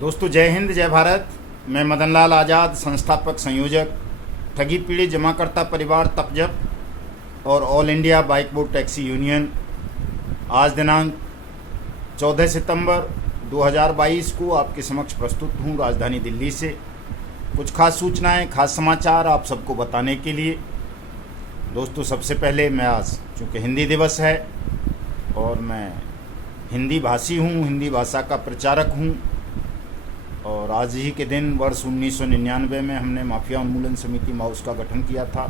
दोस्तों जय हिंद जय भारत। मैं मदन लाल आज़ाद, संस्थापक संयोजक ठगी पीड़ित जमाकर्ता परिवार तपजप और all India bike board taxi union. आज दिनांक 14 सितंबर 2022 को आपके समक्ष प्रस्तुत हूँ राजधानी दिल्ली से कुछ खास सूचनाएं, खास समाचार आप सबको बताने के लिए। दोस्तों सबसे पहले मैं आज चूँकि हिंदी दिवस है और मैं हिंदी भाषी हूँ, हिंदी भाषा का प्रचारक हूँ और आज ही के दिन वर्ष 1999 में हमने माफिया उन्मूलन समिति माउस का गठन किया था,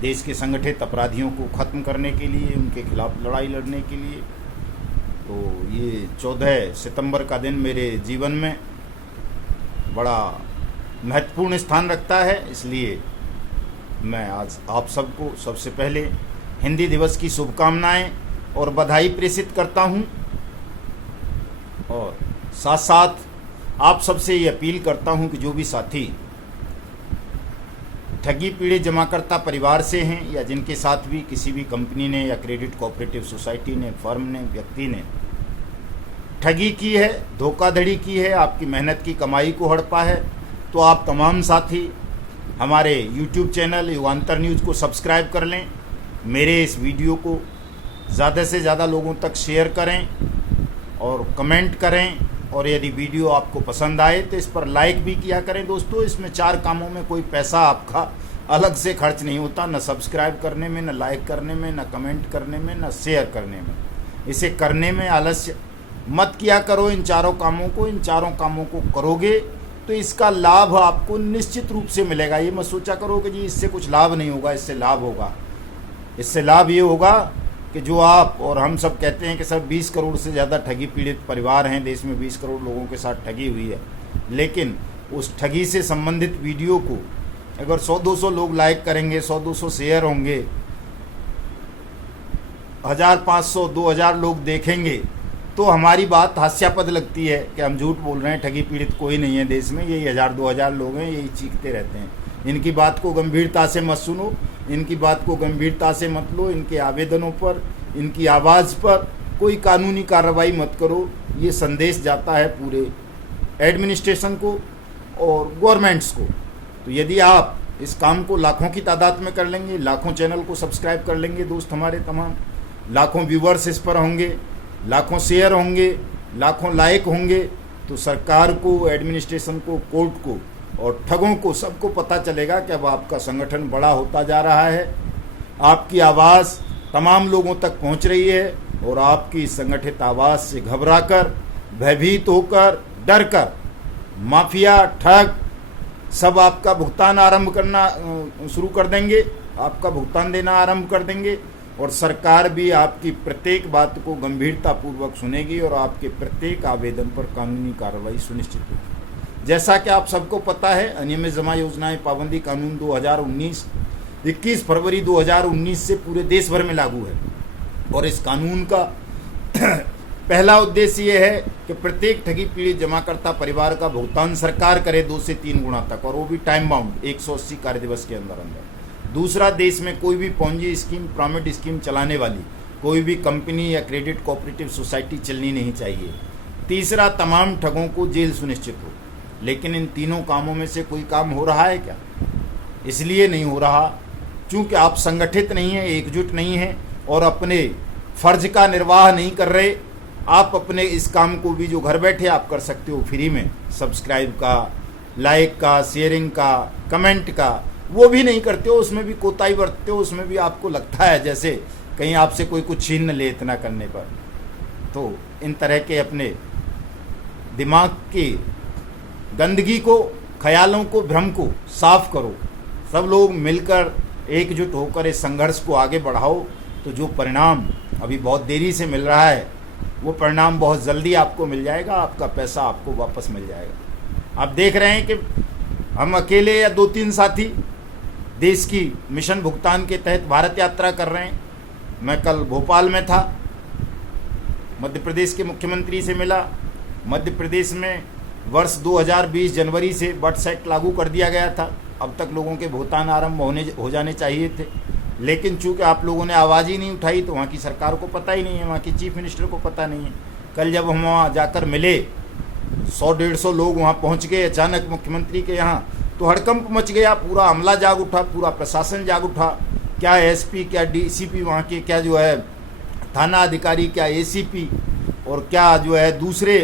देश के संगठित अपराधियों को ख़त्म करने के लिए, उनके खिलाफ लड़ाई लड़ने के लिए। तो ये 14 सितंबर का दिन मेरे जीवन में बड़ा महत्वपूर्ण स्थान रखता है, इसलिए मैं आज आप सबको सबसे पहले हिंदी दिवस की शुभकामनाएं और बधाई प्रेषित करता हूं और साथ साथ आप सबसे ये अपील करता हूं कि जो भी साथी ठगी पीड़ित जमाकर्ता परिवार से हैं या जिनके साथ भी किसी भी कंपनी ने या क्रेडिट कोऑपरेटिव सोसाइटी ने, फर्म ने, व्यक्ति ने ठगी की है, धोखाधड़ी की है, आपकी मेहनत की कमाई को हड़पा है, तो आप तमाम साथी हमारे YouTube चैनल युगांतर न्यूज़ को सब्सक्राइब कर लें। मेरे इस वीडियो को ज़्यादा से ज़्यादा लोगों तक शेयर करें और कमेंट करें और यदि वीडियो आपको पसंद आए तो इस पर लाइक भी किया करें। दोस्तों इसमें 4 कामों में कोई पैसा आपका अलग से खर्च नहीं होता, न सब्सक्राइब करने में, न लाइक करने में, न कमेंट करने में, न शेयर करने में। इसे करने में आलस्य मत किया करो। इन चारों कामों को करोगे तो इसका लाभ आपको निश्चित रूप से मिलेगा। ये मत सोचा करो कि जी इससे कुछ लाभ नहीं होगा, इससे लाभ होगा। इससे लाभ ये होगा कि जो आप और हम सब कहते हैं कि सर 20 करोड़ से ज़्यादा ठगी पीड़ित परिवार हैं देश में, 20 करोड़ लोगों के साथ ठगी हुई है, लेकिन उस ठगी से संबंधित वीडियो को अगर 100-200 लोग लाइक करेंगे, 100-200 शेयर होंगे, 1500-2000 लोग देखेंगे तो हमारी बात हास्यास्पद लगती है कि हम झूठ बोल रहे हैं, ठगी पीड़ित कोई नहीं है देश में, यही 1000-2000 लोग हैं, यही चीखते रहते हैं। इनकी बात को गंभीरता से मत सुनो, इनकी बात को गंभीरता से मत लो, इनके आवेदनों पर, इनकी आवाज़ पर कोई कानूनी कार्रवाई मत करो। ये संदेश जाता है पूरे एडमिनिस्ट्रेशन को और गवर्नमेंट्स को। तो यदि आप इस काम को लाखों की तादाद में कर लेंगे, लाखों चैनल को सब्सक्राइब कर लेंगे दोस्त हमारे तमाम, लाखों व्यूवर्स इस पर होंगे, लाखों शेयर होंगे, लाखों लाइक होंगे, तो सरकार को, एडमिनिस्ट्रेशन को, कोर्ट को और ठगों को सबको पता चलेगा कि अब आपका संगठन बड़ा होता जा रहा है, आपकी आवाज़ तमाम लोगों तक पहुंच रही है और आपकी संगठित आवाज़ से घबराकर, भयभीत होकर, डर कर माफिया, ठग सब आपका भुगतान आरंभ करना शुरू कर देंगे, आपका भुगतान देना आरंभ कर देंगे और सरकार भी आपकी प्रत्येक बात को गंभीरतापूर्वक सुनेगी और आपके प्रत्येक आवेदन पर कानूनी कार्रवाई सुनिश्चित होगी। जैसा कि आप सबको पता है, अनियमित जमा योजनाएं पाबंदी कानून 2019 21 फरवरी 2019 से पूरे देश भर में लागू है और इस कानून का पहला उद्देश्य ये है कि प्रत्येक ठगी पीड़ित जमाकर्ता परिवार का भुगतान सरकार करे 2 से 3 गुना तक, और वो भी टाइम बाउंड 180 कार्य दिवस के अंदर अंदर। दूसरा, देश में कोई भी पॉन्जी स्कीम, पिरामिड स्कीम चलाने वाली कोई भी कंपनी या क्रेडिट कोऑपरेटिव सोसाइटी चलनी नहीं चाहिए। तीसरा, तमाम ठगों को जेल सुनिश्चित हो। लेकिन इन तीनों कामों में से कोई काम हो रहा है क्या? इसलिए नहीं हो रहा चूँकि आप संगठित नहीं हैं, एकजुट नहीं हैं और अपने फर्ज का निर्वाह नहीं कर रहे। आप अपने इस काम को भी जो घर बैठे आप कर सकते हो फ्री में, सब्सक्राइब का, लाइक का, शेयरिंग का, कमेंट का, वो भी नहीं करते हो, उसमें भी कोताही बरतते हो, उसमें भी आपको लगता है जैसे कहीं आपसे कोई कुछ छीन न ले इतना करने पर। तो इन तरह के अपने दिमाग की गंदगी को, ख्यालों को, भ्रम को साफ करो। सब लोग मिलकर एकजुट होकर इस संघर्ष को आगे बढ़ाओ तो जो परिणाम अभी बहुत देरी से मिल रहा है वो परिणाम बहुत जल्दी आपको मिल जाएगा, आपका पैसा आपको वापस मिल जाएगा। आप देख रहे हैं कि हम अकेले या 2-3 साथी देश की मिशन भुगतान के तहत भारत यात्रा कर रहे हैं। मैं कल भोपाल में था, मध्य प्रदेश के मुख्यमंत्री से मिला। मध्य प्रदेश में वर्ष 2020 जनवरी से बट सेट लागू कर दिया गया था। अब तक लोगों के भुगतान आरंभ हो जाने चाहिए थे, लेकिन चूंकि आप लोगों ने आवाज़ ही नहीं उठाई तो वहाँ की सरकार को पता ही नहीं है, वहाँ की चीफ मिनिस्टर को पता नहीं है। कल जब हम वहाँ जाकर मिले 100-150 लोग वहाँ पहुँच गए अचानक मुख्यमंत्री के यहाँ, तो हड़कंप मच गया, पूरा अमला जाग उठा, पूरा प्रशासन जाग उठा। क्या एसपी, क्या डीसीपी वहाँ के, क्या जो है थाना अधिकारी, क्या एसीपी और क्या जो है दूसरे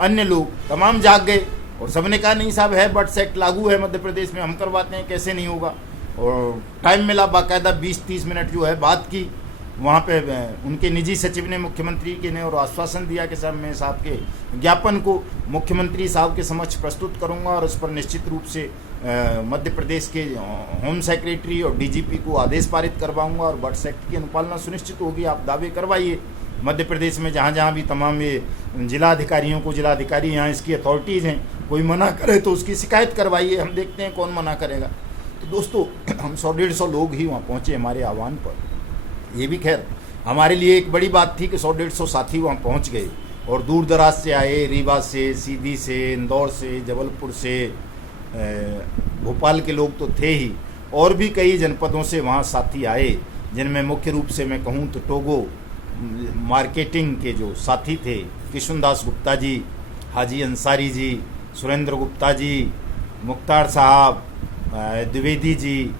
अन्य लोग तमाम जाग गए और सबने कहा नहीं साहब है बट एक्ट लागू है मध्य प्रदेश में, हम करवाते हैं, कैसे नहीं होगा। और टाइम मिला, बाकायदा 20-30 मिनट जो है बात की वहाँ पे उनके निजी सचिव ने मुख्यमंत्री के ने और आश्वासन दिया कि साहब मैं साहब के ज्ञापन को मुख्यमंत्री साहब के समक्ष प्रस्तुत करूँगा और उस पर निश्चित रूप से मध्य प्रदेश के होम सेक्रेटरी और डीजीपी को आदेश पारित करवाऊंगा और बट एक्ट की अनुपालना सुनिश्चित होगी। आप दावे करवाइए मध्य प्रदेश में जहाँ जहाँ भी तमाम ये जिलाधिकारियों को, जिलाधिकारी यहाँ इसकी अथॉरिटीज़ हैं, कोई मना करे तो उसकी शिकायत करवाइए, हम देखते हैं कौन मना करेगा। तो दोस्तों हम 100-150 लोग ही वहाँ पहुँचे हमारे आह्वान पर। ये भी खैर हमारे लिए एक बड़ी बात थी कि 100-150 साथी वहाँ पहुँच गए और दूर दराज से आए, रीवा से, सीधी से, इंदौर से, जबलपुर से, भोपाल के लोग तो थे ही, और भी कई जनपदों से वहाँ साथी आए, जिनमें मुख्य रूप से मैं कहूँ तो टोगो मार्केटिंग के जो साथी थे, किशुनदास गुप्ता जी, हाजी अंसारी जी, सुरेंद्र गुप्ता जी, मुख्तार साहब, द्विवेदी जी,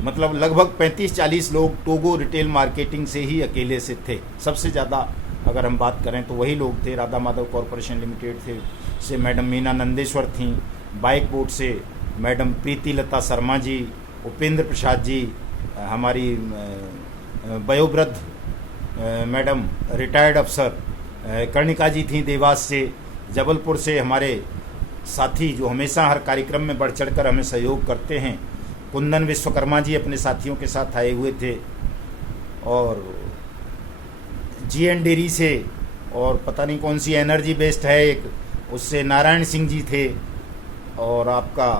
मतलब लगभग 35-40 लोग टोगो रिटेल मार्केटिंग से ही अकेले से थे। सबसे ज़्यादा अगर हम बात करें तो वही लोग थे। राधा माधव कॉरपोरेशन लिमिटेड से मैडम मीना नंदेश्वर थीं, बाइक बोर्ड से मैडम प्रीति लता शर्मा जी, उपेंद्र प्रसाद जी, हमारी वयोवृद्ध मैडम रिटायर्ड अफसर कर्णिका जी थी देवास से, जबलपुर से हमारे साथी जो हमेशा हर कार्यक्रम में बढ़ चढ़कर हमें सहयोग करते हैं, कुंदन विश्वकर्मा जी अपने साथियों के साथ आए हुए थे, और जीएन डेयरी से, और पता नहीं कौन सी एनर्जी बेस्ड है एक, उससे नारायण सिंह जी थे, और आपका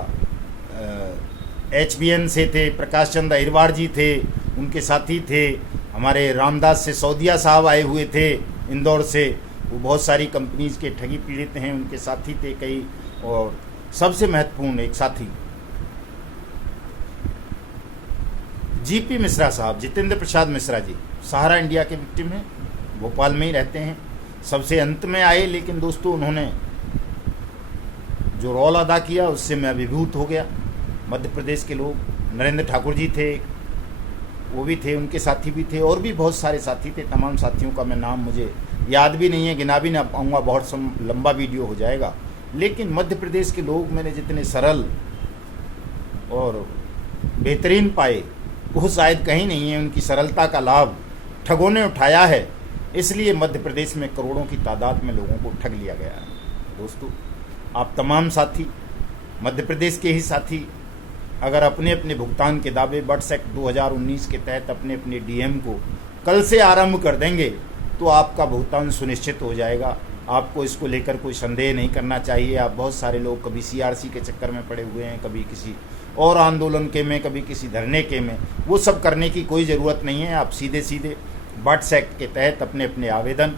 HBN से थे प्रकाश चंद्र अहिरवार जी थे, उनके साथी थे। हमारे रामदास से सौदिया साहब आए हुए थे इंदौर से, वो बहुत सारी कंपनीज के ठगी पीड़ित हैं, उनके साथी थे कई। और सबसे महत्वपूर्ण एक साथी जीपी मिश्रा साहब, जितेंद्र प्रसाद मिश्रा जी, सहारा इंडिया के विक्टिम हैं, भोपाल में ही रहते हैं, सबसे अंत में आए, लेकिन दोस्तों उन्होंने जो रोल अदा किया उससे मैं अभिभूत हो गया। मध्य प्रदेश के लोग, नरेंद्र ठाकुर जी थे, वो भी थे, उनके साथी भी थे, और भी बहुत सारे साथी थे। तमाम साथियों का मैं नाम मुझे याद भी नहीं है, गिना भी ना पाऊँगा, बहुत लंबा वीडियो हो जाएगा। लेकिन मध्य प्रदेश के लोग मैंने जितने सरल और बेहतरीन पाए वो शायद कहीं नहीं है। उनकी सरलता का लाभ ठगों ने उठाया है, इसलिए मध्य प्रदेश में करोड़ों की तादाद में लोगों को ठग लिया गया है। दोस्तों आप तमाम साथी, मध्य प्रदेश के ही साथी, अगर अपने अपने भुगतान के दावे बट एक्ट 2019 के तहत अपने अपने डीएम को कल से आरंभ कर देंगे तो आपका भुगतान सुनिश्चित हो जाएगा। आपको इसको लेकर कोई संदेह नहीं करना चाहिए। आप बहुत सारे लोग कभी CRC के चक्कर में पड़े हुए हैं, कभी किसी और आंदोलन के में, कभी किसी धरने के में, वो सब करने की कोई ज़रूरत नहीं है। आप सीधे सीधे बट एक्ट के तहत अपने अपने आवेदन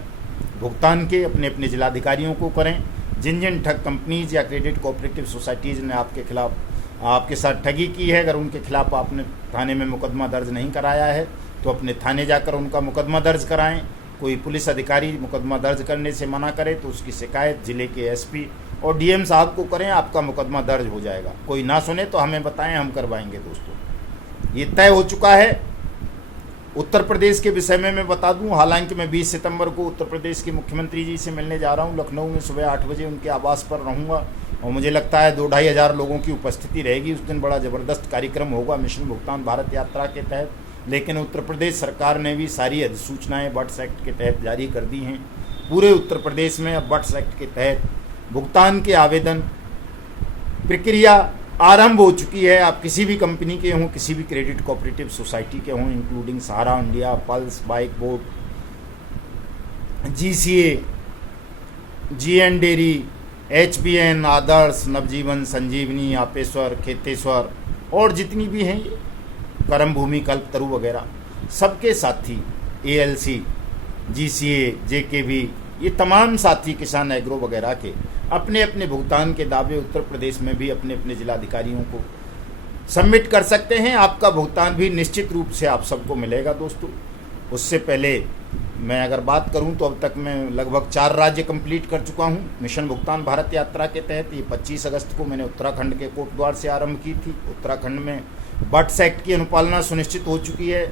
भुगतान के अपने अपने जिलाधिकारियों को करें। जिन जिन ठग कंपनीज या क्रेडिट कोऑपरेटिव सोसाइटीज़ ने आपके खिलाफ, आपके साथ ठगी की है, अगर उनके खिलाफ आपने थाने में मुकदमा दर्ज नहीं कराया है तो अपने थाने जाकर उनका मुकदमा दर्ज कराएं। कोई पुलिस अधिकारी मुकदमा दर्ज करने से मना करे तो उसकी शिकायत जिले के SP और DM साहब को करें, आपका मुकदमा दर्ज हो जाएगा। कोई ना सुने तो हमें बताएं, हम करवाएंगे। दोस्तों ये तय हो चुका है। उत्तर प्रदेश के विषय में मैं बता दूं, हालांकि मैं 20 सितंबर को उत्तर प्रदेश के मुख्यमंत्री जी से मिलने जा रहा हूं। लखनऊ में सुबह 8 बजे उनके आवास पर रहूंगा और मुझे लगता है 2-2.5 हज़ार लोगों की उपस्थिति रहेगी। उस दिन बड़ा ज़बरदस्त कार्यक्रम होगा मिशन भुगतान भारत यात्रा के तहत। लेकिन उत्तर प्रदेश सरकार ने भी सारी अधिसूचनाएँ बट एक्ट के तहत जारी कर दी हैं। पूरे उत्तर प्रदेश में अब बट एक्ट के तहत भुगतान के आवेदन प्रक्रिया आरंभ हो चुकी है। आप किसी भी कंपनी के हों, किसी भी क्रेडिट कोऑपरेटिव सोसाइटी के हों, including Sahara India, pulse, bike board, GCA, GN dairy, HBN, Adarsh, Navjeevan, Sanjivani, Apeshwar, Kheteshwar और जितनी भी हैं, करम भूमि, कल्पतरु वगैरह, सबके साथी ALC, GCA, JKV, ये तमाम साथी किसान एग्रो वगैरह के अपने अपने भुगतान के दावे उत्तर प्रदेश में भी अपने अपने जिलाधिकारियों को सबमिट कर सकते हैं। आपका भुगतान भी निश्चित रूप से आप सबको मिलेगा। दोस्तों उससे पहले मैं अगर बात करूं तो अब तक मैं लगभग 4 राज्य कंप्लीट कर चुका हूं। मिशन भुगतान भारत यात्रा के तहत ये 25 अगस्त को मैंने उत्तराखंड के कोटद्वार से आरंभ की थी। उत्तराखंड में बट्स एक्ट की अनुपालना सुनिश्चित हो चुकी है।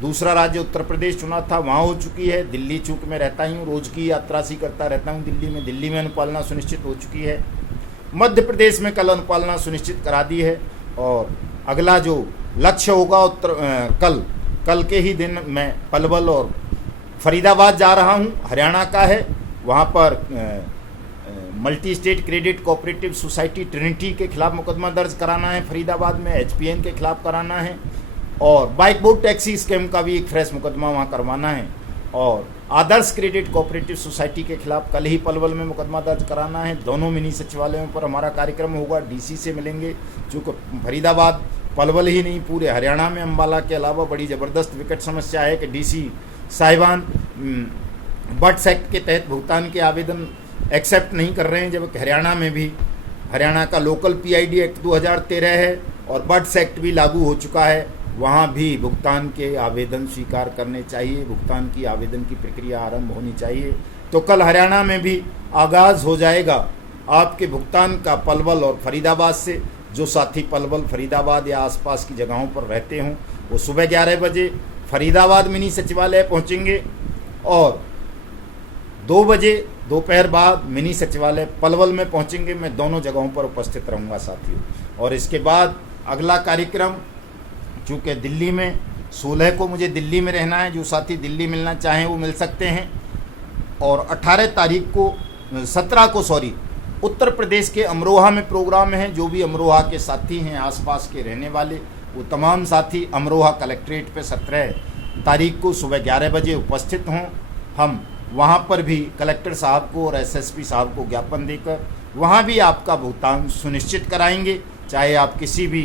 दूसरा राज्य उत्तर प्रदेश चुना था, वहाँ हो चुकी है। दिल्ली चूँकि मैं रहता ही हूँ, रोज़ की यात्रा सी करता रहता हूँ दिल्ली में अनुपालना सुनिश्चित हो चुकी है। मध्य प्रदेश में कल अनुपालना सुनिश्चित करा दी है और अगला जो लक्ष्य होगा कल के ही दिन मैं पलवल और फरीदाबाद जा रहा हूं, हरियाणा का है। वहां पर multi state credit cooperative society Trinity के खिलाफ मुकदमा दर्ज कराना है, फरीदाबाद में एचपीएन के खिलाफ कराना है और बाइक बोर्ड टैक्सी स्कैम का भी एक फ्रेश मुकदमा वहां करवाना है और आदर्श क्रेडिट कोऑपरेटिव सोसाइटी के खिलाफ कल ही पलवल में मुकदमा दर्ज कराना है। दोनों मिनी सचिवालयों पर हमारा कार्यक्रम होगा, डीसी से मिलेंगे। चूँकि फरीदाबाद पलवल ही नहीं पूरे हरियाणा में अम्बाला के अलावा बड़ी ज़बरदस्त विकट समस्या है कि डीसी साहिबान बट्स एक्ट के तहत भुगतान के आवेदन एक्सेप्ट नहीं कर रहे हैं, जबकि हरियाणा में भी हरियाणा का लोकल पीआईडी एक्ट 2013 है और बट्स एक्ट भी लागू हो चुका है। वहाँ भी भुगतान के आवेदन स्वीकार करने चाहिए, भुगतान की आवेदन की प्रक्रिया आरंभ होनी चाहिए। तो कल हरियाणा में भी आगाज़ हो जाएगा आपके भुगतान का पलवल और फरीदाबाद से। जो साथी पलवल, फरीदाबाद या आसपास की जगहों पर रहते हों वो सुबह 11 बजे फरीदाबाद मिनी सचिवालय पहुंचेंगे और 2 बजे दोपहर बाद मिनी सचिवालय पलवल में पहुंचेंगे। मैं दोनों जगहों पर उपस्थित रहूंगा साथियों। और इसके बाद अगला कार्यक्रम, चूँकि दिल्ली में 16 को मुझे दिल्ली में रहना है, जो साथी दिल्ली मिलना चाहें वो मिल सकते हैं। और 17 को उत्तर प्रदेश के अमरोहा में प्रोग्राम है। जो भी अमरोहा के साथी हैं, आसपास के रहने वाले, वो तमाम साथी अमरोहा कलेक्ट्रेट पे 17 तारीख को सुबह 11 बजे उपस्थित हों। हम वहाँ पर भी कलेक्टर साहब को और एसएसपी साहब को ज्ञापन देकर वहाँ भी आपका भुगतान सुनिश्चित कराएंगे। चाहे आप किसी भी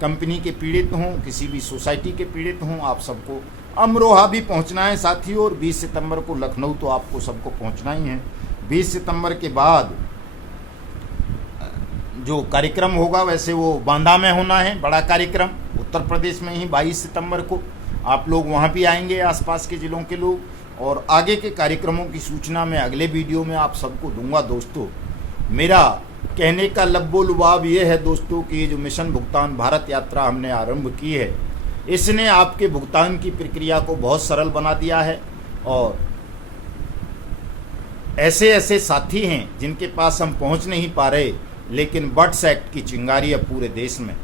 कंपनी के पीड़ित हों, किसी भी सोसाइटी के पीड़ित हों, आप सबको अमरोहा भी पहुँचना है साथियों। और 20 सितंबर को लखनऊ तो आपको सबको पहुँचना ही है। 20 सितंबर के बाद जो कार्यक्रम होगा वैसे वो बांदा में होना है, बड़ा कार्यक्रम उत्तर प्रदेश में ही 22 सितंबर को। आप लोग वहाँ भी आएंगे, आसपास के ज़िलों के लोग। और आगे के कार्यक्रमों की सूचना मैं अगले वीडियो में आप सबको दूंगा दोस्तों। मेरा कहने का लब्बो लुबाब ये है दोस्तों कि ये जो मिशन भुगतान भारत यात्रा हमने आरंभ की है, इसने आपके भुगतान की प्रक्रिया को बहुत सरल बना दिया है। और ऐसे साथी हैं जिनके पास हम पहुँच नहीं पा रहे, लेकिन बट्स एक्ट की चिंगारी अब पूरे देश में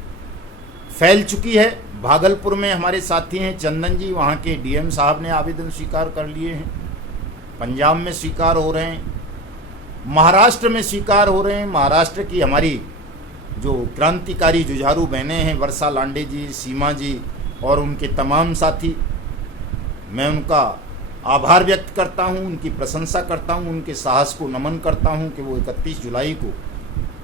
फैल चुकी है। भागलपुर में हमारे साथी हैं चंदन जी, वहाँ के डीएम साहब ने आवेदन स्वीकार कर लिए हैं। पंजाब में स्वीकार हो रहे हैं, महाराष्ट्र में स्वीकार हो रहे हैं। महाराष्ट्र की हमारी जो क्रांतिकारी जुझारू बहनें हैं, वर्षा लांडे जी, सीमा जी और उनके तमाम साथी, मैं उनका आभार व्यक्त करता हूँ, उनकी प्रशंसा करता हूँ, उनके साहस को नमन करता हूँ कि वो 31 जुलाई को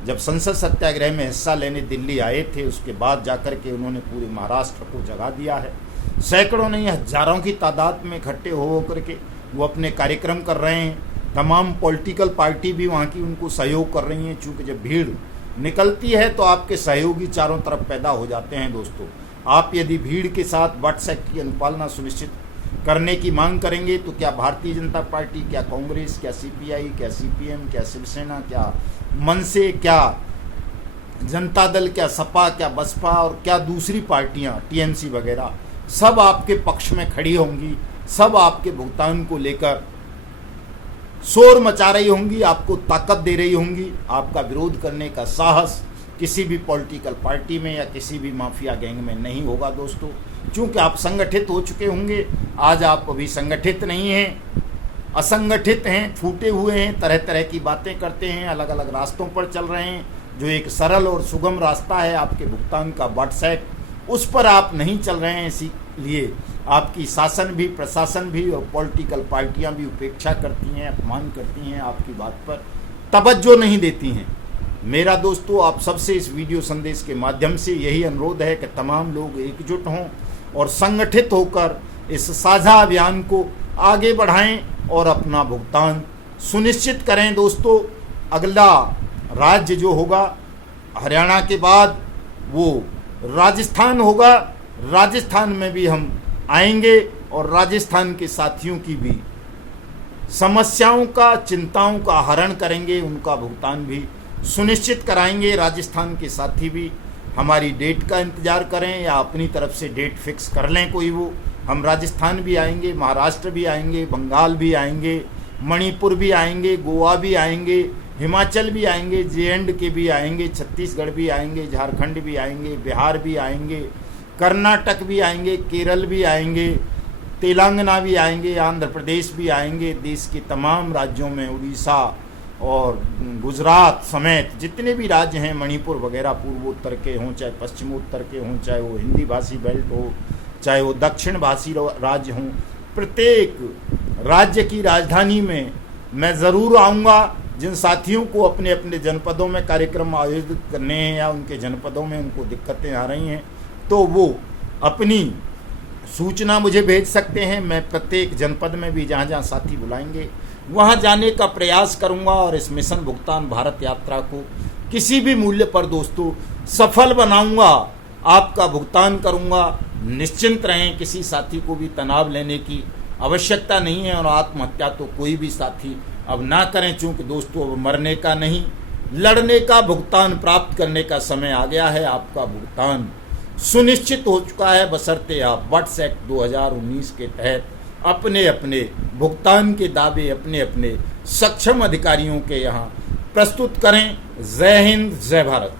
जब संसद सत्याग्रह में हिस्सा लेने दिल्ली आए थे, उसके बाद जाकर के उन्होंने पूरे महाराष्ट्र को जगा दिया है। सैकड़ों नहीं, हजारों की तादाद में इकट्ठे हो करके वो अपने कार्यक्रम कर रहे हैं। तमाम पॉलिटिकल पार्टी भी वहाँ की उनको सहयोग कर रही हैं। चूँकि जब भीड़ निकलती है तो आपके सहयोगी चारों तरफ पैदा हो जाते हैं दोस्तों। आप यदि भीड़ के साथ बट्स एक्ट की अनुपालना सुनिश्चित करने की मांग करेंगे तो क्या भारतीय जनता पार्टी, क्या कांग्रेस, क्या सीपीआई, क्या सीपीएम, क्या शिवसेना, क्या मनसे, क्या जनता दल, क्या सपा, क्या बसपा और क्या दूसरी पार्टियां टीएमसी वगैरह, सब आपके पक्ष में खड़ी होंगी। सब आपके भुगतान को लेकर शोर मचा रही होंगी, आपको ताकत दे रही होंगी। आपका विरोध करने का साहस किसी भी पॉलिटिकल पार्टी में या किसी भी माफिया गैंग में नहीं होगा दोस्तों। क्योंकि आप संगठित हो चुके होंगे। आज आप अभी संगठित नहीं हैं, असंगठित हैं, फूटे हुए हैं, तरह तरह की बातें करते हैं, अलग अलग रास्तों पर चल रहे हैं। जो एक सरल और सुगम रास्ता है आपके भुगतान का बट्स एक्ट, उस पर आप नहीं चल रहे हैं। इसीलिए आपकी शासन भी, प्रशासन भी और पॉलिटिकल पार्टियां भी उपेक्षा करती हैं, अपमान करती हैं, आपकी बात पर तवज्जो नहीं देती हैं। मेरा दोस्तों आप सबसे इस वीडियो संदेश के माध्यम से यही अनुरोध है कि तमाम लोग एकजुट हों और संगठित होकर इस साझा अभियान को आगे बढ़ाएं और अपना भुगतान सुनिश्चित करें दोस्तों। अगला राज्य जो होगा हरियाणा के बाद वो राजस्थान होगा। राजस्थान में भी हम आएंगे और राजस्थान के साथियों की भी समस्याओं का, चिंताओं का हरण करेंगे, उनका भुगतान भी सुनिश्चित कराएंगे। राजस्थान के साथी भी हमारी डेट का इंतज़ार करें या अपनी तरफ से डेट फिक्स कर लें कोई वो। हम राजस्थान भी आएंगे, महाराष्ट्र भी आएंगे, बंगाल भी आएंगे, मणिपुर भी आएंगे, गोवा भी आएंगे, हिमाचल भी आएंगे, JNK भी आएंगे, छत्तीसगढ़ भी आएंगे, झारखंड भी आएंगे, बिहार भी आएंगे, कर्नाटक भी आएंगे, केरल भी आएंगे, तेलंगाना भी आएंगे, आंध्र प्रदेश भी आएंगे। देश के तमाम राज्यों में, उड़ीसा और गुजरात समेत जितने भी राज्य हैं, मणिपुर वगैरह, पूर्वोत्तर के हों चाहे पश्चिमोत्तर के हों, चाहे वो हिंदी भाषी बेल्ट हो चाहे वो दक्षिण भाषी राज्य हों, प्रत्येक राज्य की राजधानी में मैं ज़रूर आऊँगा। जिन साथियों को अपने अपने जनपदों में कार्यक्रम आयोजित करने हैं या उनके जनपदों में उनको दिक्कतें आ रही हैं, तो वो अपनी सूचना मुझे भेज सकते हैं। मैं प्रत्येक जनपद में भी जहाँ जहाँ साथी बुलाएंगे वहाँ जाने का प्रयास करूँगा और इस मिशन भुगतान भारत यात्रा को किसी भी मूल्य पर दोस्तों सफल बनाऊँगा, आपका भुगतान करूँगा। निश्चिंत रहें, किसी साथी को भी तनाव लेने की आवश्यकता नहीं है और आत्महत्या तो कोई भी साथी अब ना करें, चूँकि दोस्तों अब मरने का नहीं, लड़ने का, भुगतान प्राप्त करने का समय आ गया है। आपका भुगतान सुनिश्चित हो चुका है, बशर्ते आप WATS एक्ट 2019 के तहत अपने अपने भुगतान के दावे अपने अपने सक्षम अधिकारियों के यहाँ प्रस्तुत करें। जय हिंद, जय भारत।